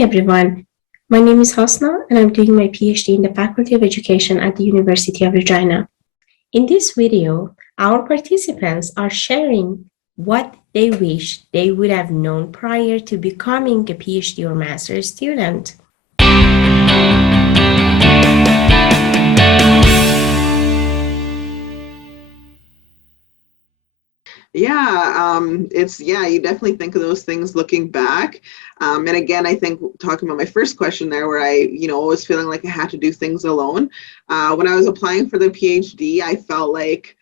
everyone. My name is Hosna and I'm doing my PhD in the Faculty of Education at the University of Regina. In this video, our participants are sharing what they wish they would have known prior to becoming a PhD or master's student. You definitely think of those things looking back. And again, I think talking about my first question there, where I, always feeling like I had to do things alone. When I was applying for the PhD, I felt like,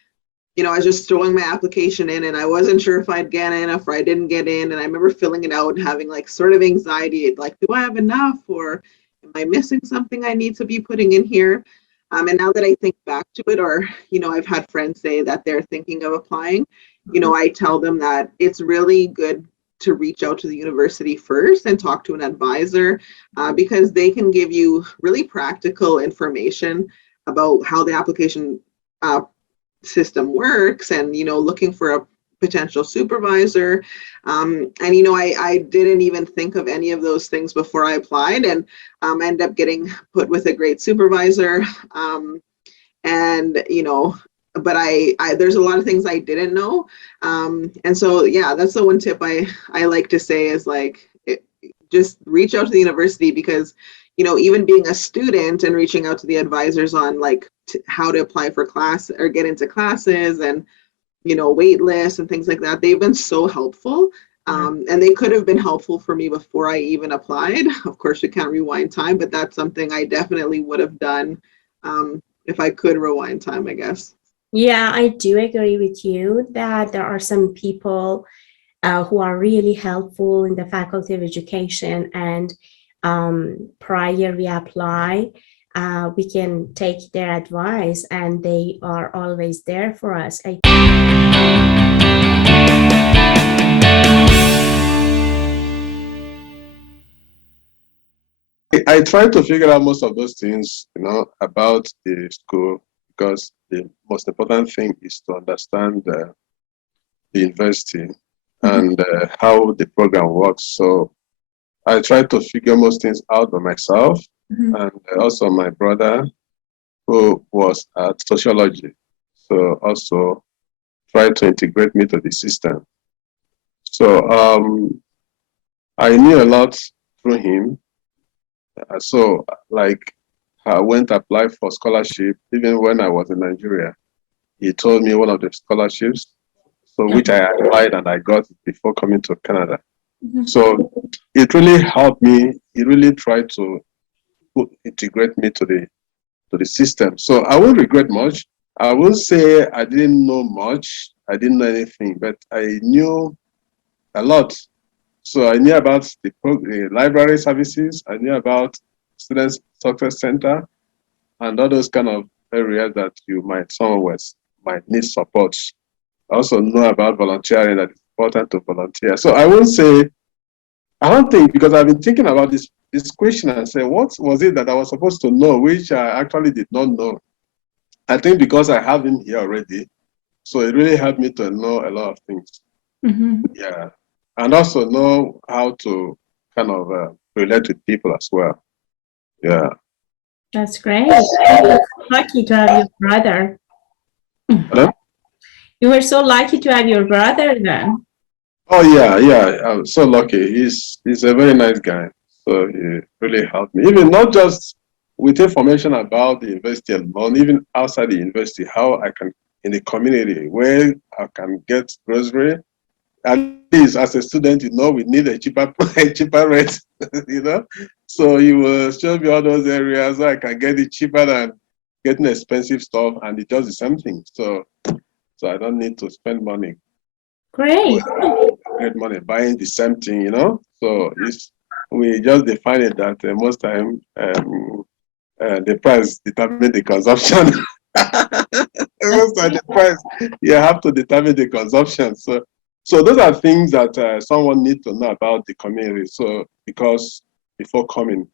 I was just throwing my application in and I wasn't sure if I'd get in, or I didn't get in. And I remember filling it out and having like sort of anxiety, like, do I have enough, or am I missing something I need to be putting in here? And now that I think back to it, or, I've had friends say that they're thinking of applying, I tell them that it's really good to reach out to the university first and talk to an advisor, because they can give you really practical information about how the application system works, and looking for a potential supervisor. I didn't even think of any of those things before I applied, and end up getting put with a great supervisor. But I there's a lot of things I didn't know. And so, yeah, that's the one tip I like to say is just reach out to the university, because, even being a student and reaching out to the advisors on how to apply for class or get into classes, and, wait lists and things like that, they've been so helpful. And they could have been helpful for me before I even applied. Of course, we can't rewind time, but that's something I definitely would have done if I could rewind time, I guess. Yeah, I do agree with you that there are some people who are really helpful in the Faculty of Education, and prior we apply, we can take their advice and they are always there for us. I try to figure out most of those things, about the school, because the most important thing is to understand the university and how the program works. So I try to figure most things out by myself, and also my brother, who was at sociology, so also try to integrate me to the system. So I knew a lot through him. So I went to apply for scholarship even when I was in Nigeria. He told me one of the scholarships, which I applied and I got before coming to Canada. So it really helped me. He really tried to integrate me to the system. So I won't regret much. I won't say I didn't know much. I didn't know anything, but I knew a lot. So I knew about the library services. I knew about Students Success Center and all those kind of areas that someone might need support. I also know about volunteering, that it's important to volunteer. So I don't think, because I've been thinking about this question and say, what was it that I was supposed to know, which I actually did not know? I think because I have him here already, so it really helped me to know a lot of things. Yeah. And also know how to kind of relate with people as well. Yeah. That's great. You were so lucky to have your brother. Hello? You were so lucky to have your brother then. Oh yeah. I'm so lucky. He's a very nice guy. So he really helped me. Even not just with information about the university alone, even outside the university, how I can, in the community, where I can get grocery. At least as a student, we need a cheaper rate, So you will show me all those areas where I can get it cheaper than getting expensive stuff, and it does the same thing. So I don't need to spend money. Great. Get money buying the same thing, So we just define it that most time the price determines the consumption. Most of the price, you have to determine the consumption. So those are things that someone needs to know about the community. So before coming,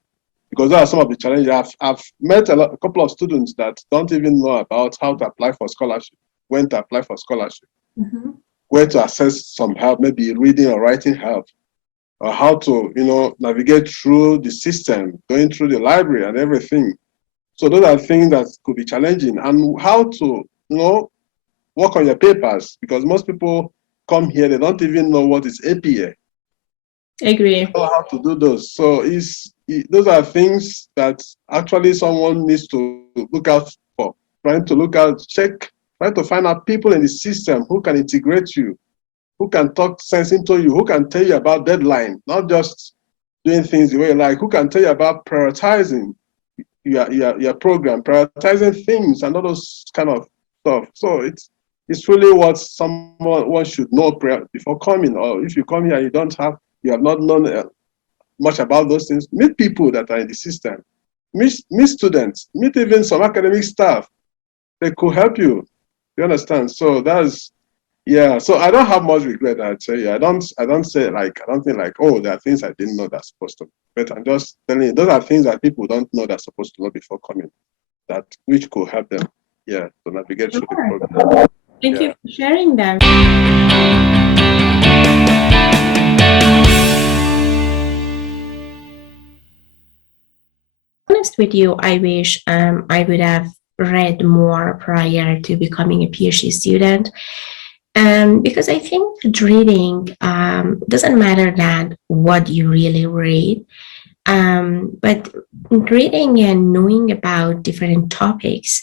because those are some of the challenges. I've met a couple of students that don't even know about how to apply for scholarship, when to apply for scholarship, where to access some help, maybe reading or writing help, or how to, navigate through the system, going through the library and everything. So those are things that could be challenging. And how to, work on your papers, because most people come here, they don't even know what is APA. Agree. Know how to do those. So those are things that actually someone needs to look out for, trying to look out, check, trying to find out people in the system who can integrate you, who can talk sense into you, who can tell you about deadline, not just doing things the way you like, who can tell you about prioritizing your program, prioritizing things and all those kind of stuff. So it's really what someone should know before coming. Or if you come here and you have not known much about those things, meet people that are in the system, meet students, meet even some academic staff. They could help you. You understand? So so I don't have much regret, I tell you. I don't think like, oh, there are things I didn't know that's supposed to. But I'm just telling you, those are things that people don't know they're supposed to know before coming, which could help them, to navigate through the program. Thank you for sharing that. Honest with you, I wish I would have read more prior to becoming a PhD student. Because I think reading doesn't matter that what you really read, but reading and knowing about different topics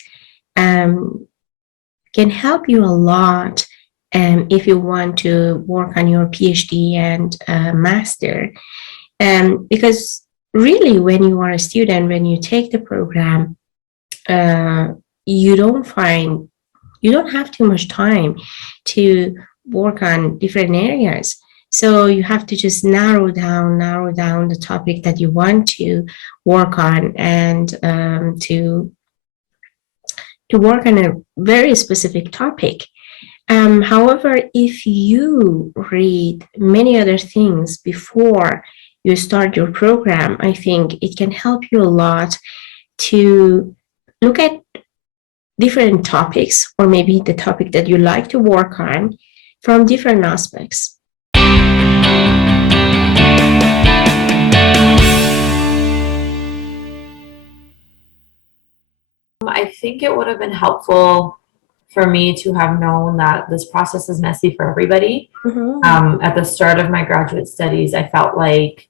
can help you a lot if you want to work on your PhD and master. Because really, when you are a student, when you take the program, you don't have too much time to work on different areas. So you have to just narrow down the topic that you want to work on, and to work on a very specific topic. However, if you read many other things before you start your program, I think it can help you a lot to look at different topics, or maybe the topic that you like to work on, from different aspects. I think it would have been helpful for me to have known that this process is messy for everybody. At the start of my graduate studies, I felt like,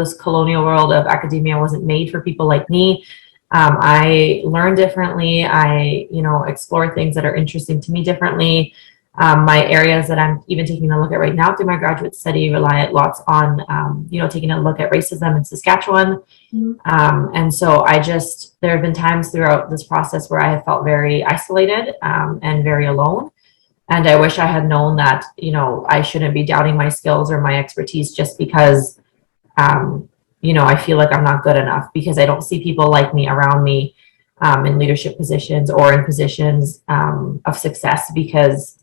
this colonial world of academia wasn't made for people like me. I learn differently. I, explore things that are interesting to me differently. My areas that I'm even taking a look at right now through my graduate study rely lots on, taking a look at racism in Saskatchewan. And so there have been times throughout this process where I have felt very isolated and very alone. And I wish I had known that, I shouldn't be doubting my skills or my expertise just because, I feel like I'm not good enough, because I don't see people like me around me in leadership positions or in positions of success because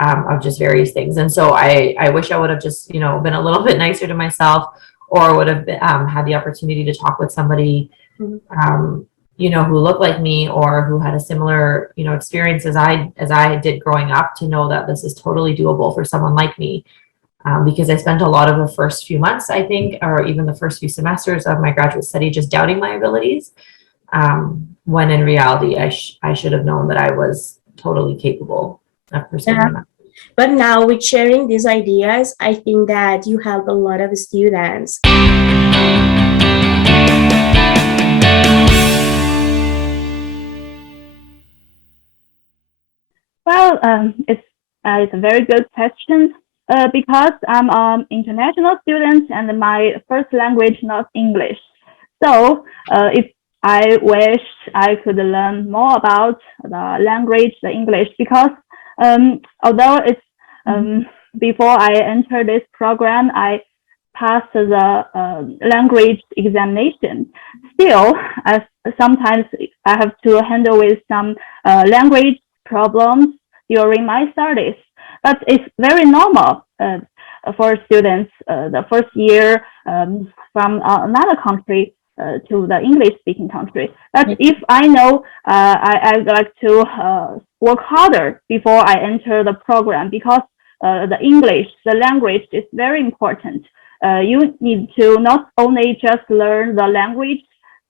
of just various things. And so I wish I would have just, been a little bit nicer to myself, or would have had the opportunity to talk with somebody, who looked like me, or who had a similar, experience as I did growing up, to know that this is totally doable for someone like me. Because I spent a lot of the first few months, I think, or even the first few semesters of my graduate study, just doubting my abilities, when in reality, I should have known that I was totally capable of pursuing that. But now, with sharing these ideas, I think that you help a lot of students. Well, it's a very good question because I'm an international student and my first language not English. So if I wish I could learn more about the language, the English, because although it's before I enter this program, I passed the language examination. Still, sometimes I have to handle with some language problems during my studies. But it's very normal for students the first year from another country to the English-speaking country. But if I know I'd like to work harder before I enter the program, because the English, the language is very important. You need to not only just learn the language,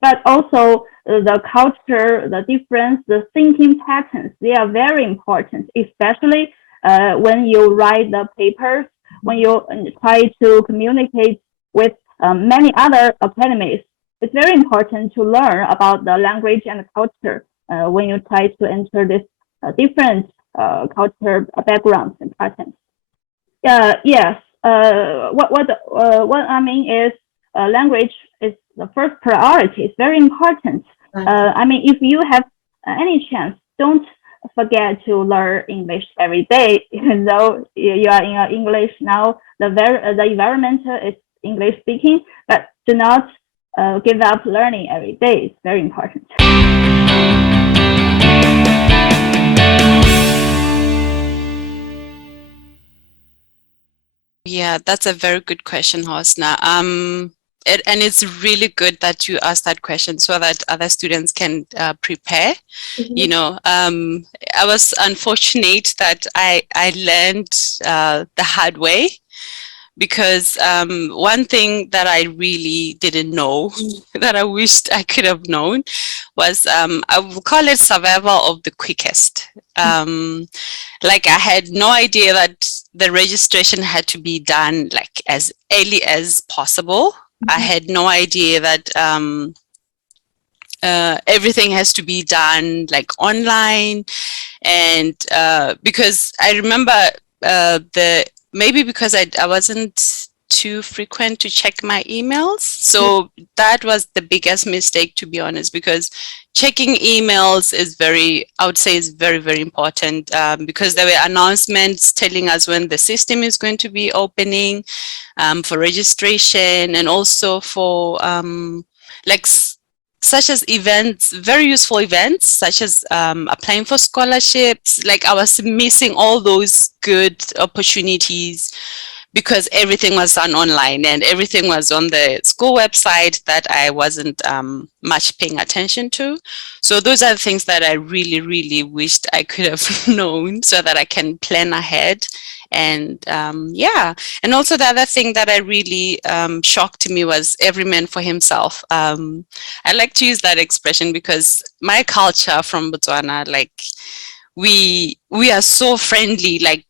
but also the culture, the difference, the thinking patterns. They are very important, especially when you write the papers, when you try to communicate with many other academies. It's very important to learn about the language and culture when you try to enter this different culture backgrounds and patterns. Yes. What I mean is language is the first priority. It's very important. I mean, if you have any chance, don't forget to learn English every day. Even though you are in English now, the environment is English speaking, but do not give up learning every day. It's very important. Yeah, that's a very good question, Hosna. And it's really good that you asked that question so that other students can prepare. You know, I was unfortunate that I learned the hard way, because one thing that I really didn't know that I wished I could have known was, I will call it survival of the quickest. Like, I had no idea that the registration had to be done like as early as possible. I had no idea that everything has to be done like online. And because I remember maybe because I wasn't too frequent to check my emails. So that was the biggest mistake, to be honest, because checking emails is I would say is very, very important, because there were announcements telling us when the system is going to be opening for registration, and also for like such as events, very useful events, such as applying for scholarships. Like, I was missing all those good opportunities because everything was done online and everything was on the school website that I wasn't much paying attention to. So those are the things that I really, really wished I could have known so that I can plan ahead. And yeah, and also the other thing that I really shocked me was every man for himself. I like to use that expression because my culture from Botswana, like, we are so friendly. Like,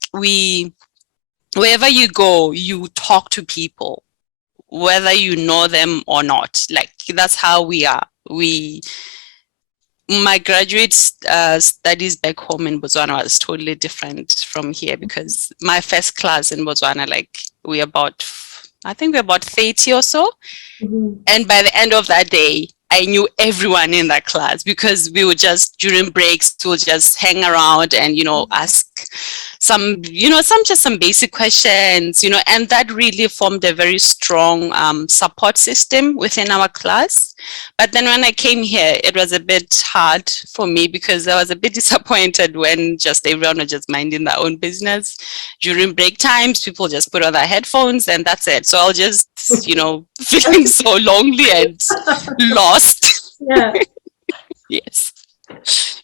wherever you go, you talk to people, whether you know them or not. Like, that's how we are. My graduate studies back home in Botswana was totally different from here, because my first class in Botswana, like, I think we're about 30 or so. And by the end of that day, I knew everyone in that class, because we would just, during breaks, we'll just hang around and, ask some basic questions, and that really formed a very strong support system within our class. But then when I came here, it was a bit hard for me, because I was a bit disappointed when just everyone was just minding their own business. During break times, people just put on their headphones and that's it. So I'll just, feeling so lonely and lost. Yeah. Yes.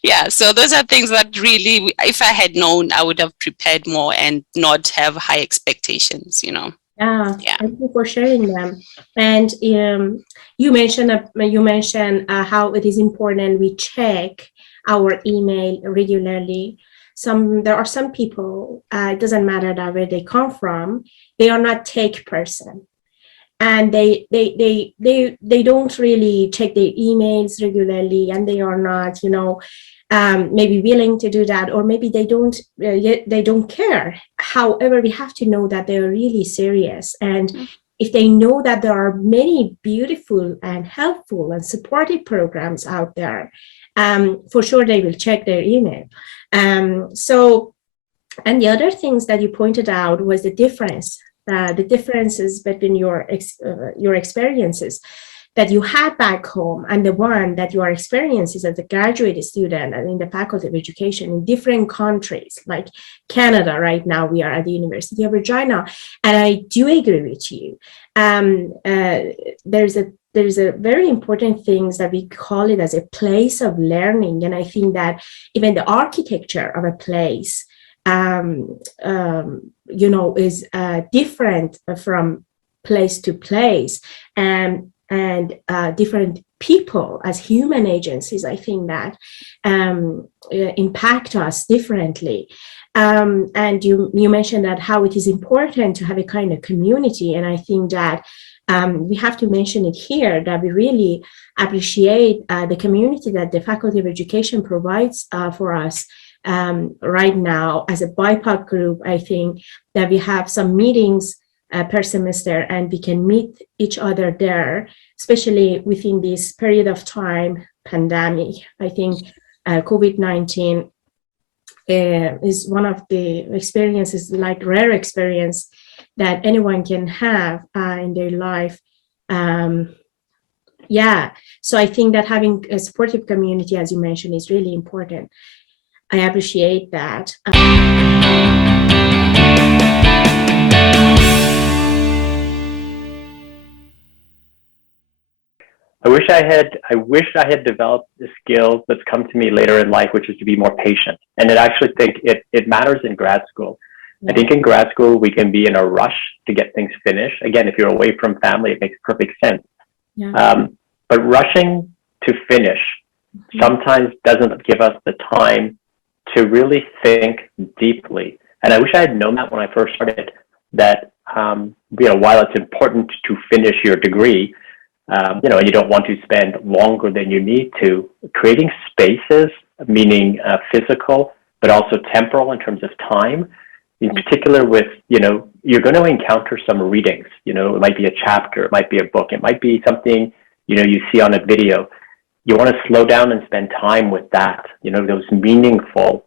Yeah, so those are things that really, if I had known, I would have prepared more and not have high expectations, Yeah. Thank you for sharing them. And you mentioned how it is important we check our email regularly. There are some people, it doesn't matter where they come from, they are not tech person. And they don't really check their emails regularly, and they are not, maybe willing to do that, or maybe they don't care. However, we have to know that they're really serious, and if they know that there are many beautiful and helpful and supportive programs out there, for sure they will check their email. And the other things that you pointed out was the differences between your experiences that you had back home and the one that you are experiencing as a graduate student and in the Faculty of Education in different countries, like Canada. Right now, we are at the University of Regina, and I do agree with you. There's a very important thing that we call it as a place of learning, and I think that even the architecture of a place is different from place to place, and different people as human agencies, I think that impact us differently. And you mentioned that how it is important to have a kind of community, and I think that we have to mention it here, that we really appreciate the community that the Faculty of Education provides for us right now. As a BIPOC group, I think that we have some meetings per semester, and we can meet each other there, especially within this period of time, pandemic. I think COVID-19 is one of the experiences, like rare experience, that anyone can have in their life. So I think that having a supportive community, as you mentioned, is really important. I appreciate that. I wish I had developed the skills that's come to me later in life, which is to be more patient. And I actually think it matters in grad school. Yeah. I think in grad school, we can be in a rush to get things finished. Again, if you're away from family, it makes perfect sense. Yeah. But rushing to finish sometimes doesn't give us the time to really think deeply. And I wish I had known that when I first started, that while it's important to finish your degree, and you don't want to spend longer than you need to, creating spaces, meaning physical, but also temporal in terms of time, in particular with, you're going to encounter some readings, it might be a chapter, it might be a book, it might be something, you see on a video. You want to slow down and spend time with that, those meaningful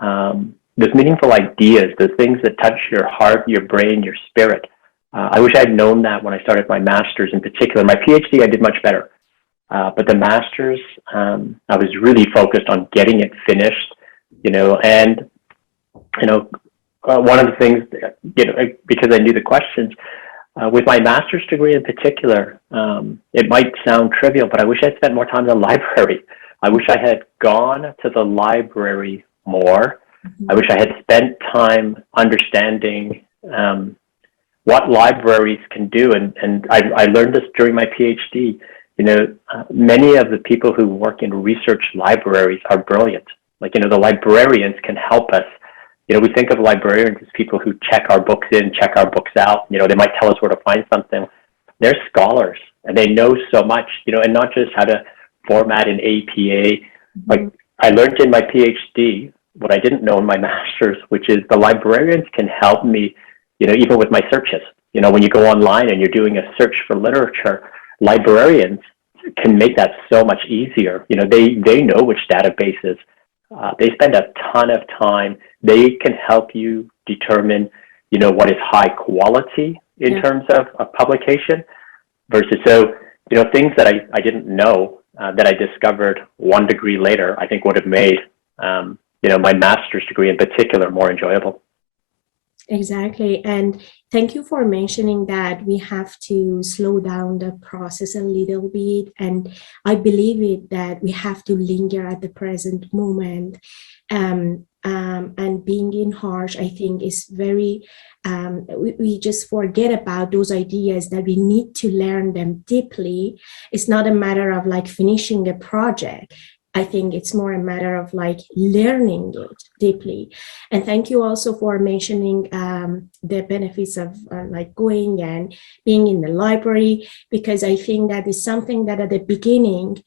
ideas, the things that touch your heart, your brain, your spirit. I wish I had known that when I started my master's in particular. My PhD, I did much better. But the master's, I was really focused on getting it finished, and, one of the things, because I knew the questions, with my master's degree in particular, it might sound trivial, but I wish I'd spent more time in the library. I wish I had gone to the library more. I wish I had spent time understanding what libraries can do. And I learned this during my PhD. Many of the people who work in research libraries are brilliant. The librarians can help us. We think of librarians as people who check our books in, check our books out. They might tell us where to find something. They're scholars, and they know so much, and not just how to format an APA. Like I learned in my PhD what I didn't know in my master's, which is the librarians can help me, even with my searches. When you go online and you're doing a search for literature, librarians can make that so much easier. They know which databases. They spend a ton of time. They can help you determine, what is high quality in terms of publication versus, things that I didn't know that I discovered one degree later, I think would have made, my master's degree in particular more enjoyable. Exactly. And thank you for mentioning that we have to slow down the process a little bit. And I believe it that we have to linger at the present moment. And being in harsh, I think, is very, we just forget about those ideas that we need to learn them deeply. It's not a matter of finishing a project. I think it's more a matter of learning it deeply. And thank you also for mentioning the benefits of going and being in the library, because I think that is something that at the beginning,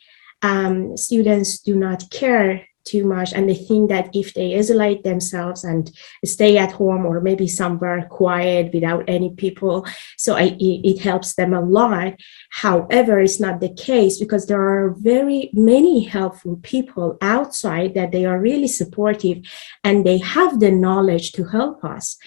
students do not care too much, and they think that if they isolate themselves and stay at home or maybe somewhere quiet without any people, so it helps them a lot. However, it's not the case, because there are very many helpful people outside that they are really supportive and they have the knowledge to help us.